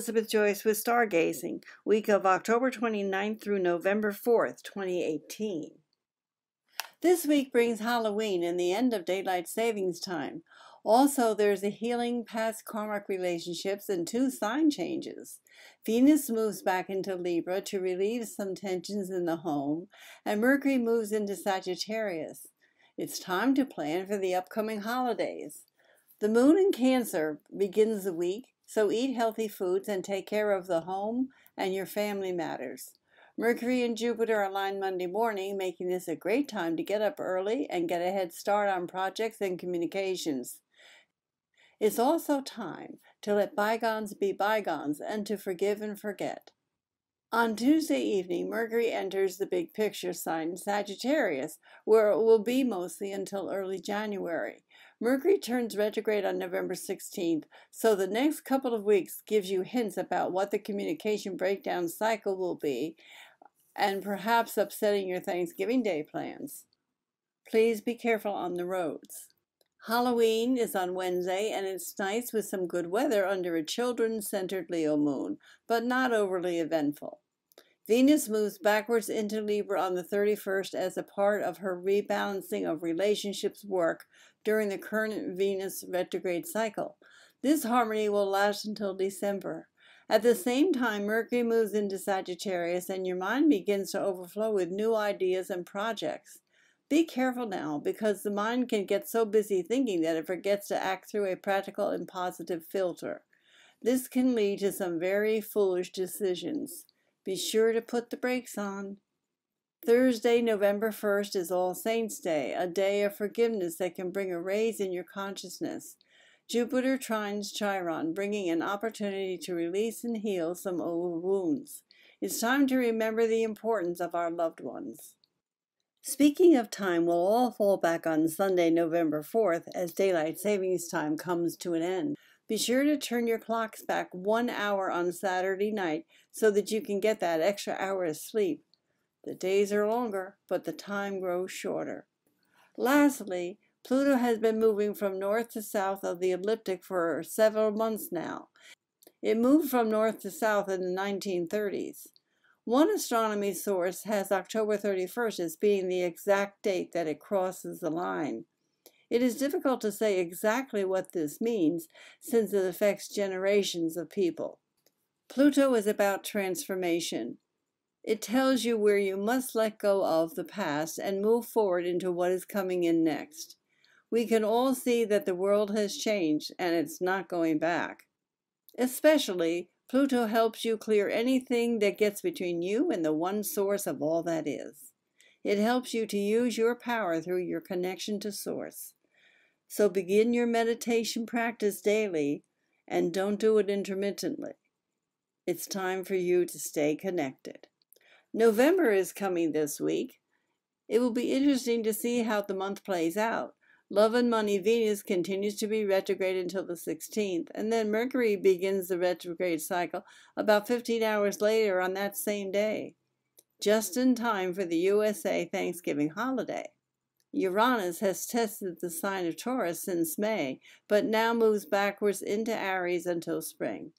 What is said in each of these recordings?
Elizabeth Joyce with Stargazing, week of October 29th through November 4th, 2018. This week brings Halloween and the end of daylight savings time. Also, there's a healing past karmic relationships and 2 sign changes. Venus moves back into Libra to relieve some tensions in the home, and Mercury moves into Sagittarius. It's time to plan for the upcoming holidays. The moon in Cancer begins the week, so eat healthy foods and take care of the home and your family matters. Mercury and Jupiter align Monday morning, making this a great time to get up early and get a head start on projects and communications. It's also time to let bygones be bygones and to forgive and forget. On Tuesday evening, Mercury enters the big picture sign Sagittarius, where it will be mostly until early January. Mercury turns retrograde on November 16th, so the next couple of weeks gives you hints about what the communication breakdown cycle will be, and perhaps upsetting your Thanksgiving Day plans. Please be careful on the roads. Halloween is on Wednesday, and it's nice with some good weather under a children-centered Leo moon, but not overly eventful. Venus moves backwards into Libra on the 31st as a part of her rebalancing of relationships work during the current Venus retrograde cycle. This harmony will last until December. At the same time, Mercury moves into Sagittarius, and your mind begins to overflow with new ideas and projects. Be careful now, because the mind can get so busy thinking that it forgets to act through a practical and positive filter. This can lead to some very foolish decisions. Be sure to put the brakes on. Thursday, November 1st is All Saints' Day, a day of forgiveness that can bring a raise in your consciousness. Jupiter trines Chiron, bringing an opportunity to release and heal some old wounds. It's time to remember the importance of our loved ones. Speaking of time, we'll all fall back on Sunday, November 4th, as daylight savings time comes to an end. Be sure to turn your clocks back 1 hour on Saturday night so that you can get that extra hour of sleep. The days are longer, but the time grows shorter. Lastly, Pluto has been moving from north to south of the ecliptic for several months now. It moved from north to south in the 1930s. One astronomy source has October 31st as being the exact date that it crosses the line. It is difficult to say exactly what this means, since it affects generations of people. Pluto is about transformation. It tells you where you must let go of the past and move forward into what is coming in next. We can all see that the world has changed and it's not going back. Especially, Pluto helps you clear anything that gets between you and the one source of all that is. It helps you to use your power through your connection to Source. So begin your meditation practice daily and don't do it intermittently. It's time for you to stay connected. November is coming this week. It will be interesting to see how the month plays out. Love and Money Venus continues to be retrograde until the 16th, and then Mercury begins the retrograde cycle about 15 hours later on that same day, just in time for the USA Thanksgiving holiday. Uranus has tested the sign of Taurus since May, but now moves backwards into Aries until spring.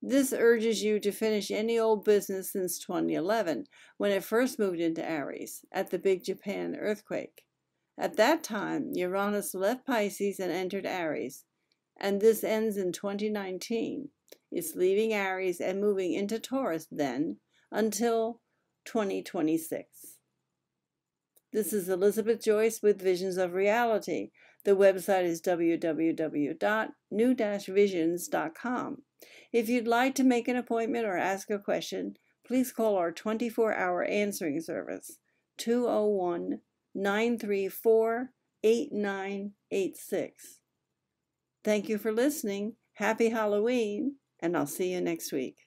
This urges you to finish any old business since 2011, when it first moved into Aries, at the big Japan earthquake. At that time, Uranus left Pisces and entered Aries, and this ends in 2019. It's leaving Aries and moving into Taurus then, until 2026. This is Elizabeth Joyce with Visions of Reality. The website is www.new-visions.com. If you'd like to make an appointment or ask a question, please call our 24-hour answering service, 201-934-8986. Thank you for listening. Happy Halloween, and I'll see you next week.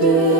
day.